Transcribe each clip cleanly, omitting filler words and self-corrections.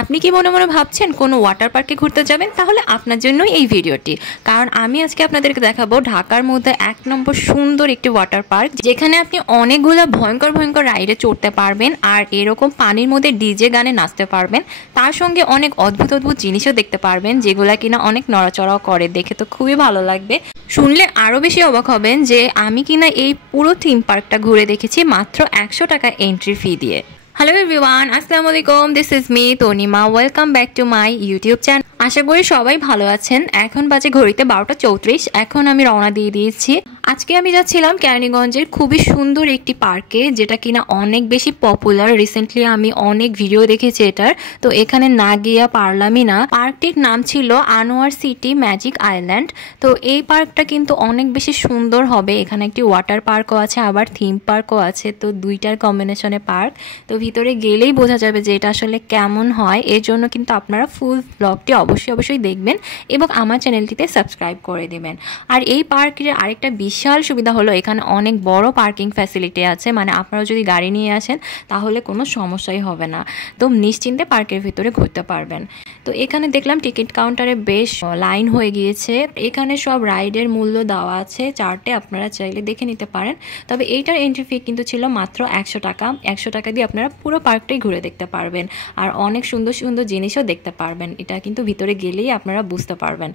আপনি কি মনে মনে ভাবছেন কোনো ওয়াটার পার্কে ঘুরতে যাবেন? তাহলে আপনার জন্য এই ভিডিওটি। কারণ আমি আজকে আপনাদেরকে দেখাবো ঢাকার মধ্যে ১ নম্বর সুন্দর একটি ওয়াটার পার্ক, যেখানে আপনি অনেকগুলো ভয়ঙ্কর ভয়ঙ্কর রাইডে চড়তে পারবেন আর এরকম পানির মধ্যে ডিজে গানে নাচতে পারবেন। তার সঙ্গে অনেক অদ্ভুত অদ্ভুত জিনিসও দেখতে পারবেন, যেগুলো কিনা অনেক নড়াচড়াও করে, দেখে তো খুবই ভালো লাগবে। শুনলে আরও বেশি অবাক হবেন যে আমি কিনা এই পুরো থিম পার্কটা ঘুরে দেখেছি মাত্র ১০০ টাকা এন্ট্রি ফি দিয়ে। হ্যালো এভরিওয়ান, আসসালামু আলাইকুম, this is me Tanima. Welcome back to my YouTube channel. আশা করি সবাই ভালো আছেন। এখন বাজে ঘড়িতে 12টা 34। এখন আমি রওনা দিয়ে দিয়েছি। আজকে আমি যাচ্ছিলাম কেরানীগঞ্জের খুবই সুন্দর একটি পার্কে, যেটা কিনা অনেক বেশি পপুলার। রিসেন্টলি আমি অনেক ভিডিও দেখেছি এটার, তো এখানে না গিয়ে পারলামই না। পার্কটির নাম ছিল আনোয়ার সিটি ম্যাজিক আইল্যান্ড। তো এই পার্কটা কিন্তু অনেক বেশি সুন্দর হবে। এখানে একটি ওয়াটার পার্কও আছে, আবার থিম পার্কও আছে, তো দুইটার কম্বিনেশনে পার্ক। তো ভিতরে গেলেই বোঝা যাবে যে এটা আসলে কেমন হয়। এর জন্য কিন্তু আপনারা ফুল ব্লগটি অবশ্যই দেখবেন এবং আমার চ্যানেলটিতে সাবস্ক্রাইব করে দেবেন। আর এই পার্কের আরেকটা বিশাল সুবিধা হলো এখানে অনেক বড় পার্কিং ফ্যাসিলিটি আছে, মানে আপনারা যদি গাড়ি নিয়ে আসেন তাহলে কোনো সমস্যাই হবে না, তো নিশ্চিন্তে পার্কের ভিতরে ঘুরতে পারবেন। তো এখানে দেখলাম টিকিট কাউন্টারে বেশ লাইন হয়ে গিয়েছে। এখানে সব রাইডের মূল্য দেওয়া আছে চার্টে, আপনারা চাইলে দেখে নিতে পারেন। তবে এইটার এন্ট্রি ফি কিন্তু ছিল মাত্র ১০০ টাকা। ১০০ টাকা দিয়ে আপনারা পুরো পার্কটাই ঘুরে দেখতে পারবেন আর অনেক সুন্দর সুন্দর জিনিসও দেখতে পারবেন। এটা কিন্তু ভিতরে গেলেই আপনারা বুঝতে পারবেন।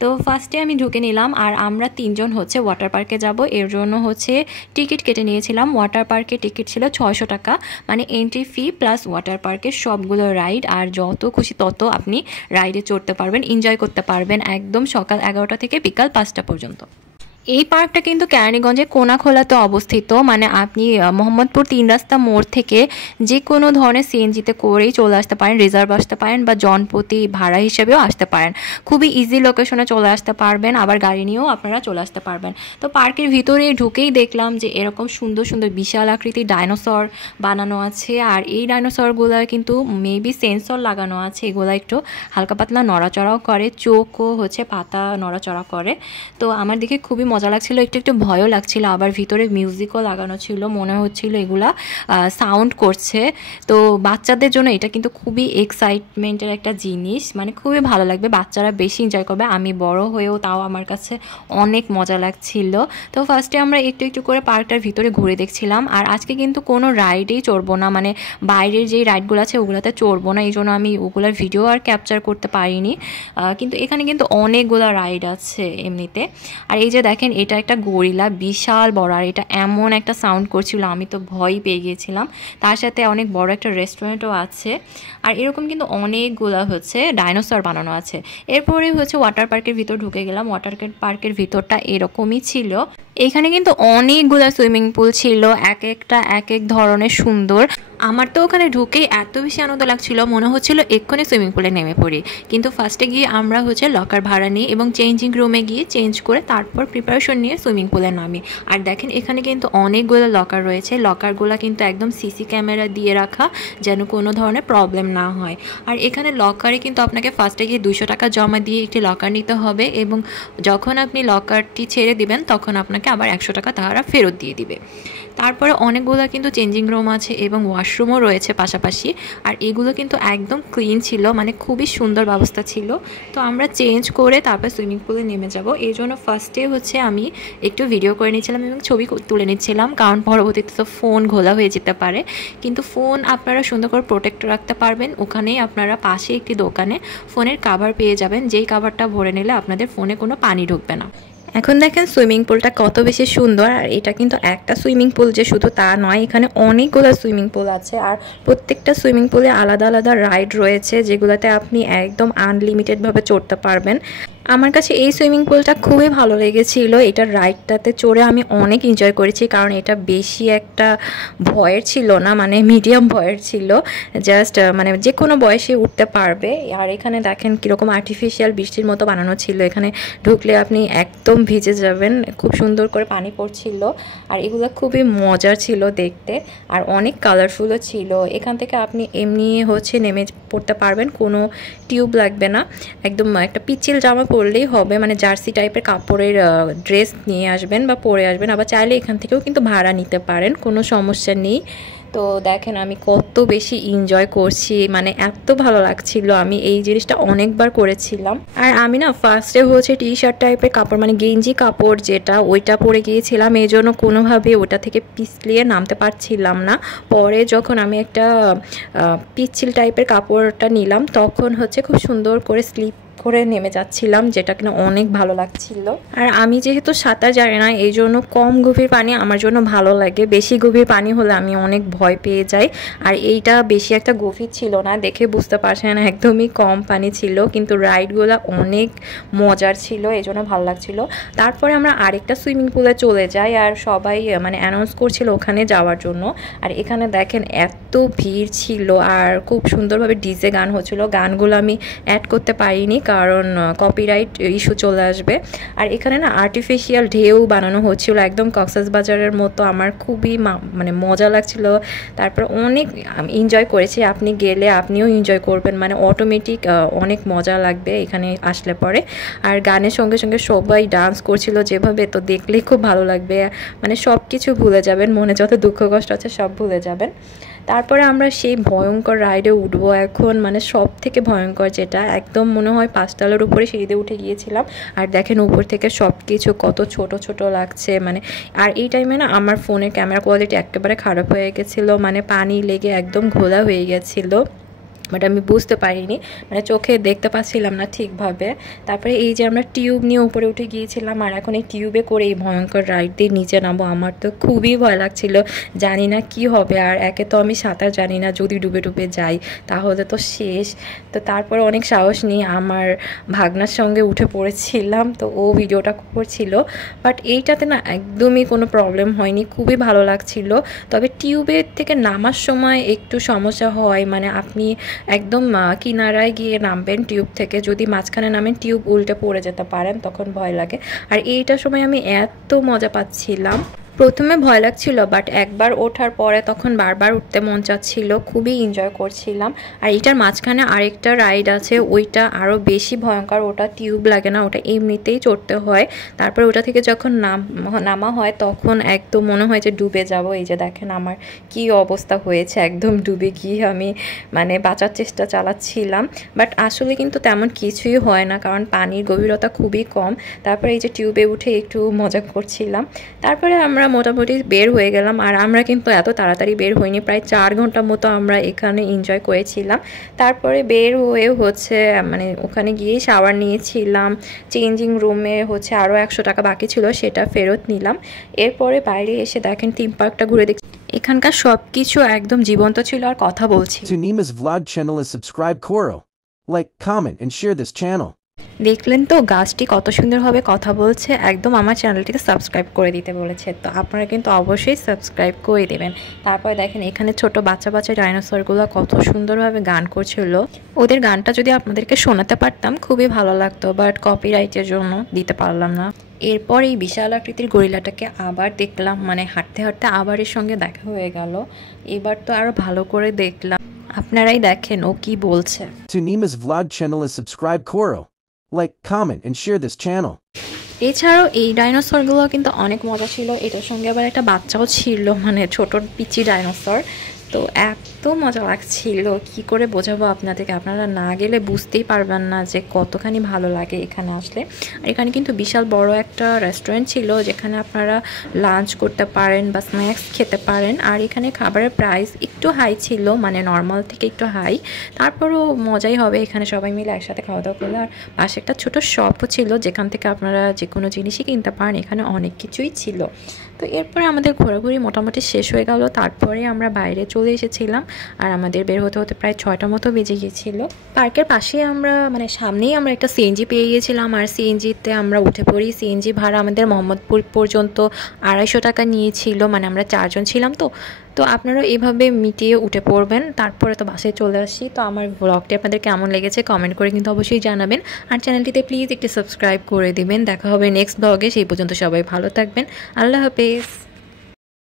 তো ফার্স্টে আমি ঢুকে নিলাম, আর আমরা ৩ জন হচ্ছে ওয়াটার পার্কে যাব, এর জন্য হচ্ছে টিকিট কেটে নিয়েছিলাম। ওয়াটার পার্কের টিকিট ছিল ৬০০ টাকা, মানে এন্ট্রি ফি প্লাস ওয়াটার পার্কের সবগুলো রাইড, আর যত খুশি তত আপনি রাইডে চড়তে পারবেন, এনজয় করতে পারবেন একদম সকাল ১১টা থেকে বিকাল ৫টা পর্যন্ত। এই পার্কটা কিন্তু কেরানীগঞ্জের কোনাখোলাতে অবস্থিত, মানে আপনি মোহাম্মদপুর ৩ রাস্তা মোড় থেকে যে কোনো ধরনের সিএনজিতে করেই চলে আসতে পারেন, রিজার্ভ আসতে পারেন বা জনপ্রতি ভাড়া হিসেবেও আসতে পারেন। খুবই ইজি লোকেশনে চলে আসতে পারবেন, আবার গাড়ি নিয়েও আপনারা চলে আসতে পারবেন। তো পার্কের ভিতরে ঢুকেই দেখলাম যে এরকম সুন্দর সুন্দর বিশাল আকৃতির ডাইনোসর বানানো আছে, আর এই ডাইনোসরগুলোর কিন্তু মেবি সেন্সর লাগানো আছে। এগুলো একটু হালকা পাতলা নড়াচড়াও করে, চোখও হচ্ছে পাতা নড়াচড়া করে। তো আমার দেখে খুবই মজা লাগছিল, একটু একটু ভয়ও লাগছিল। আবার ভিতরে মিউজিকও লাগানো ছিল, মনে হচ্ছিল এগুলা সাউন্ড করছে। তো বাচ্চাদের জন্য এটা কিন্তু খুবই এক্সাইটমেন্টের একটা জিনিস, মানে খুবই ভালো লাগবে, বাচ্চারা বেশি এনজয় করবে। আমি বড় হয়েও তাও আমার কাছে অনেক মজা লাগছিল। তো ফার্স্টে আমরা একটু একটু করে পার্কটার ভিতরে ঘুরে দেখছিলাম। আর আজকে কিন্তু কোনো রাইডেই চড়বো না, মানে বাইরের যেই রাইডগুলো আছে ওগুলোতে চড়বো না, এই জন্য আমি ওগুলোর ভিডিও আর ক্যাপচার করতে পারিনি। কিন্তু এখানে কিন্তু অনেকগুলো রাইড আছে এমনিতে। আর এই যে দেখেন, এটা একটা গরিলা, বিশাল বড়, আর এটা এমন একটা সাউন্ড করছিল আমি তো ভয় পেয়ে গিয়েছিলাম। তার সাথে অনেক বড় একটা রেস্টুরেন্টও আছে, আর এরকম কিন্তু অনেকগুলো হচ্ছে ডাইনোসর বানানো আছে। এরপরে হচ্ছে ওয়াটার পার্কের ভিতর ঢুকে গেলাম। ওয়াটার পার্কের ভিতরটা এরকমই ছিল। এখানে কিন্তু অনেকগুলো সুইমিং পুল ছিল, এক একটা এক এক ধরনের সুন্দর। আমার তো ওখানে ঢুকেই এত বেশি আনন্দ লাগছিল, মনে হচ্ছিল এক্ষুনি সুইমিং পুলে নেমে পড়ি। কিন্তু ফার্স্টে গিয়ে আমরা হচ্ছে লকার ভাড়া নিই এবং চেঞ্জিং রুমে গিয়ে চেঞ্জ করে তারপর প্রিপারেশন নিয়ে সুইমিং পুলে নামি। আর দেখেন এখানে কিন্তু অনেকগুলো লকার রয়েছে, লকারগুলো কিন্তু একদম সিসি ক্যামেরা দিয়ে রাখা, যেন কোনো ধরনের প্রবলেম না হয়। আর এখানে লকারে কিন্তু আপনাকে ফার্স্টে গিয়ে ২০০ টাকা জমা দিয়ে একটি লকার নিতে হবে, এবং যখন আপনি লকারটি ছেড়ে দিবেন তখন আপনাকে আবার ১০০ টাকা তারা ফেরত দিয়ে দিবে। তারপরে অনেকগুলো কিন্তু চেঞ্জিং রুম আছে এবং ওয়াশরুমও রয়েছে পাশাপাশি, আর এগুলো কিন্তু একদম ক্লিন ছিল, মানে খুবই সুন্দর ব্যবস্থা ছিল। তো আমরা চেঞ্জ করে তারপর সুইমিং পুলে নেমে যাব। এই জন্য ফার্স্টে হচ্ছে আমি একটু ভিডিও করে নিচ্ছিলাম এবং ছবি তুলে নিচ্ছিলাম, কারণ পরবর্তীতে তো ফোন ঘোলা হয়ে যেতে পারে। কিন্তু ফোন আপনারা সুন্দর করে প্রোটেক্ট রাখতে পারবেন। ওখানেই আপনারা পাশে একটি দোকানে ফোনের কাভার পেয়ে যাবেন, যেই কাভারটা ভরে নিলে আপনাদের ফোনে কোনো পানি ঢুকবে না। এখন দেখেন সুইমিং পুলটা কত বেশি সুন্দর। আর এটা কিন্তু একটা সুইমিং পুল যে শুধু তা নয়, এখানে অনেকগুলো সুইমিং পুল আছে, আর প্রত্যেকটা সুইমিং পুলে আলাদা আলাদা রাইড রয়েছে, যেগুলোতে আপনি একদম আনলিমিটেডভাবে চড়তে পারবেন। আমার কাছে এই সুইমিং পুলটা খুবই ভালো লেগেছিল। এটার রাইডটাতে চড়ে আমি অনেক এনজয় করেছি, কারণ এটা বেশি একটা ভয়ের ছিল না, মানে মিডিয়াম ভয়ের ছিল, জাস্ট মানে যে কোনো বয়সে উঠতে পারবে। আর এখানে দেখেন কীরকম আর্টিফিশিয়াল বৃষ্টির মতো বানানো ছিল, এখানে ঢুকলে আপনি একদম ভিজে যাবেন, খুব সুন্দর করে পানি পড়ছিল। আর এগুলো খুবই মজার ছিল দেখতে, আর অনেক কালারফুলও ছিল। এখান থেকে আপনি এমনি হচ্ছে নেমে পড়তে পারবেন, কোনো টিউব লাগবে না, একদম একটা পিচ্ছিল জামা পরলেই হবে, মানে জার্সি টাইপের কাপড়ের ড্রেস নিয়ে আসবেন বা পরে আসবেন। আবার চাইলে এখান থেকেও কিন্তু ভাড়া নিতে পারেন, কোনো সমস্যা নেই। তো দেখেন আমি কত বেশি এনজয় করছি, মানে এত ভালো লাগছিল। আমি এই জিনিসটা অনেকবার করেছিলাম। আর আমি না ফার্স্টে হচ্ছে টি শার্ট টাইপের কাপড়, মানে গেঞ্জি কাপড় যেটা, ওইটা পরে গিয়েছিলাম। এই জন্য কোনোভাবে ওটা থেকে পিছলিয়ে নামতে পারছিলাম না। পরে যখন আমি একটা পিচ্ছিল টাইপের কাপড়টা নিলাম, তখন হচ্ছে খুব সুন্দর করে স্লিপ করে নেমে যাচ্ছিলাম, যেটা কিনা অনেক ভালো লাগছিল। আর আমি যেহেতু সাঁতার জানি না, এই জন্য কম গভীর পানি আমার জন্য ভালো লাগে। বেশি গভীর পানি হলে আমি অনেক ভয় পেয়ে যাই। আর এইটা বেশি একটা গভীর ছিল না, দেখে বুঝতে পারছেন একদমই কম পানি ছিল, কিন্তু রাইডগুলো অনেক মজার ছিল, এই জন্য ভালো লাগছিল। তারপরে আমরা আরেকটা সুইমিং পুলে চলে যাই, আর সবাই মানে অ্যানাউন্স করছিল ওখানে যাওয়ার জন্য। আর এখানে দেখেন এত ভিড় ছিল, আর খুব সুন্দরভাবে ডিজে গান হচ্ছিল। গানগুলো আমি অ্যাড করতে পারিনি, কারণ কপিরাইট ইস্যু চলে আসবে। আর এখানে না আর্টিফিশিয়াল ঢেউ বানানো হচ্ছিল, একদম কক্সবাজারের মতো। আমার খুবই মানে মজা লাগছিল। তারপর অনেক এনজয় করেছি। আপনি গেলে আপনিও এনজয় করবেন, মানে অটোমেটিক অনেক মজা লাগবে এখানে আসলে পরে। আর গানের সঙ্গে সঙ্গে সবাই ডান্স করছিল যেভাবে, তো দেখলেই খুব ভালো লাগবে। মানে সব কিছু ভুলে যাবেন, মনে যত দুঃখ কষ্ট আছে সব ভুলে যাবেন। তারপরে আমরা সেই ভয়ঙ্কর রাইডে উঠবো এখন, মানে সব থেকে ভয়ঙ্কর, যেটা একদম মনে হয় 5 তলার উপরে সিঁড়িতে উঠে গিয়েছিলাম। আর দেখেন উপর থেকে সব কিছু কত ছোট ছোট লাগছে, মানে। আর এই টাইমে না আমার ফোনের ক্যামেরা কোয়ালিটি একেবারে খারাপ হয়ে গেছিলো, মানে পানি লেগে একদম ঘোলা হয়ে গেছিলো। বাট আমি বুঝতে পারিনি, মানে চোখে দেখতে পাচ্ছিলাম না ঠিকভাবে। তারপরে এই যে আমরা টিউব নিয়ে উপরে উঠে গিয়েছিলাম, আর এখন এই টিউবে করে এই ভয়ঙ্কর রাইড দিয়ে নিচে নামবো। আমার তো খুবই ভয় লাগছিল, জানি না কি হবে। আর একে তো আমি সাঁতার জানি না, যদি ডুবে ডুবে যাই তাহলে তো শেষ। তো তারপরে অনেক সাহস নিয়ে আমার ভাগনার সঙ্গে উঠে পড়েছিলাম, তো ও ভিডিওটা করছিল। বাট এইটাতে না একদমই কোনো প্রবলেম হয়নি, খুবই ভালো লাগছিল। তবে টিউবের থেকে নামার সময় একটু সমস্যা হয়, মানে আপনি একদম কিনারায় গিয়ে নামবেন টিউব থেকে, যদি মাঝখানে নামেন টিউব উল্টে পড়ে যেতে পারেন, তখন ভয় লাগে। আর এইটার সময় আমি এত মজা পাচ্ছিলাম। প্রথমে ভয় লাগছিল, বাট একবার ওঠার পরে তখন বারবার উঠতে মন চাচ্ছিল, খুবই এনজয় করছিলাম। আর এটার মাঝখানে আরেকটা রাইড আছে, ওইটা আরও বেশি ভয়ঙ্কর। ওটা টিউব লাগে না, ওটা এমনিতেই চড়তে হয়। তারপর ওটা থেকে যখন নামা হয় তখন একদম মনে হয় যে ডুবে যাব। এই যে দেখেন আমার কি অবস্থা হয়েছে, একদম ডুবে গিয়ে আমি মানে বাঁচার চেষ্টা চালাচ্ছিলাম। বাট আসলে কিন্তু তেমন কিছুই হয় না, কারণ পানির গভীরতা খুবই কম। তারপরে এই যে টিউবে উঠে একটু মজা করছিলাম। তারপরে আমরা মোটামুটি বের হয়ে গেলাম। আর আমরা কিন্তু এত তাড়াতাড়ি বের হইনি, প্রায় 4 ঘন্টার মতো আমরা এখানে এনজয় করেছিলাম। তারপরে বের হয়ে হচ্ছে মানে ওখানে গিয়ে শাওয়ার নিয়েছিলাম। চেঞ্জিং রুমে হচ্ছে আরও 100 টাকা বাকি ছিল, সেটা ফেরত নিলাম। এরপরে বাইরে এসে দেখেন থিম পার্কটা ঘুরে দেখছি, এখানকার সব কিছু একদম জীবন্ত ছিল আর কথা বলছি। To Nima's vlog channel is subscribe Koro. Like, comment and share this channel. দেখলেন তো গাছটি কত সুন্দরভাবে কথা বলছে, একদম আমার চ্যানেলটিকে সাবস্ক্রাইব করে দিতে বলেছে। তো আপনারা কিন্তু অবশ্যই সাবস্ক্রাইব করে দেবেন। তারপরে দেখেন এখানে ছোট বাচ্চা বাচ্চা ডাইনোসরগুলো কত সুন্দরভাবে গান করছিল। ওদের গানটা যদি আপনাদেরকে শোনাতে পারতাম খুবই ভালো লাগতো, বাট কপিরাইটের জন্য দিতে পারলাম না। এরপর এই বিশাল আকৃতির গরিলাটাকে আবার দেখলাম, মানে হাঁটতে হাঁটতে আবার এর সঙ্গে দেখা হয়ে গেল। এবার তো আরো ভালো করে দেখলাম, আপনারাই দেখেন ও কি বলছে। To Nima's vlog channel is subscribe Koro. Like, comment and share this channel. এছাড়াও এই ডাইনোসরগুলো কিন্তু অনেক মজা ছিল। এটার সঙ্গে আবার একটা বাচ্চাও ছিল, মানে ছোট পিচি ডাইনোসর। তো এত মজা লাগছিল, কি করে বোঝাবো আপনাদেরকে, আপনারা না গেলে বুঝতেই পারবেন না যে কতখানি ভালো লাগে এখানে আসলে। আর এখানে কিন্তু বিশাল বড় একটা রেস্টুরেন্ট ছিল, যেখানে আপনারা লাঞ্চ করতে পারেন বা স্ন্যাক্স খেতে পারেন। আর এখানে খাবারের প্রাইস একটু হাই ছিল, মানে নর্মাল থেকে একটু হাই। তারপরও মজাই হবে এখানে সবাই মিলে একসাথে খাওয়া দাওয়া করলে। আর পাশে একটা ছোট শপও ছিল, যেখান থেকে আপনারা যে কোনো জিনিসই কিনতে পারেন, এখানে অনেক কিছুই ছিল। তো এরপরে আমাদের ঘোরাঘুরি মোটামুটি শেষ হয়ে গেল। তারপরে আমরা বাইরে চলে এসেছিলাম, আর আমাদের বের হতে হতে প্রায় 6টার মতো বেজে গিয়েছিল। পার্কের পাশে আমরা মানে সামনেই আমরা একটা সিএনজি পেয়ে গিয়েছিলাম, আর সিএনজিতে আমরা উঠে পড়ি। সিএনজি ভাড়া আমাদের মোহাম্মদপুর পর্যন্ত 250 টাকা নিয়েছিল, মানে আমরা 4 জন ছিলাম। তো আপনারা এভাবে মিটিয়ে উঠে পড়বেন। তারপরে তো বাসায় চলে আসি। তো আমার ব্লগটি আপনাদের কেমন লেগেছে কমেন্ট করে কিন্তু অবশ্যই জানাবেন। আর চ্যানেলটিতে প্লিজ একটি সাবস্ক্রাইব করে দিবেন। দেখা হবে নেক্সট ব্লগে, সেই পর্যন্ত সবাই ভালো থাকবেন। আল্লাহ হাফেজ।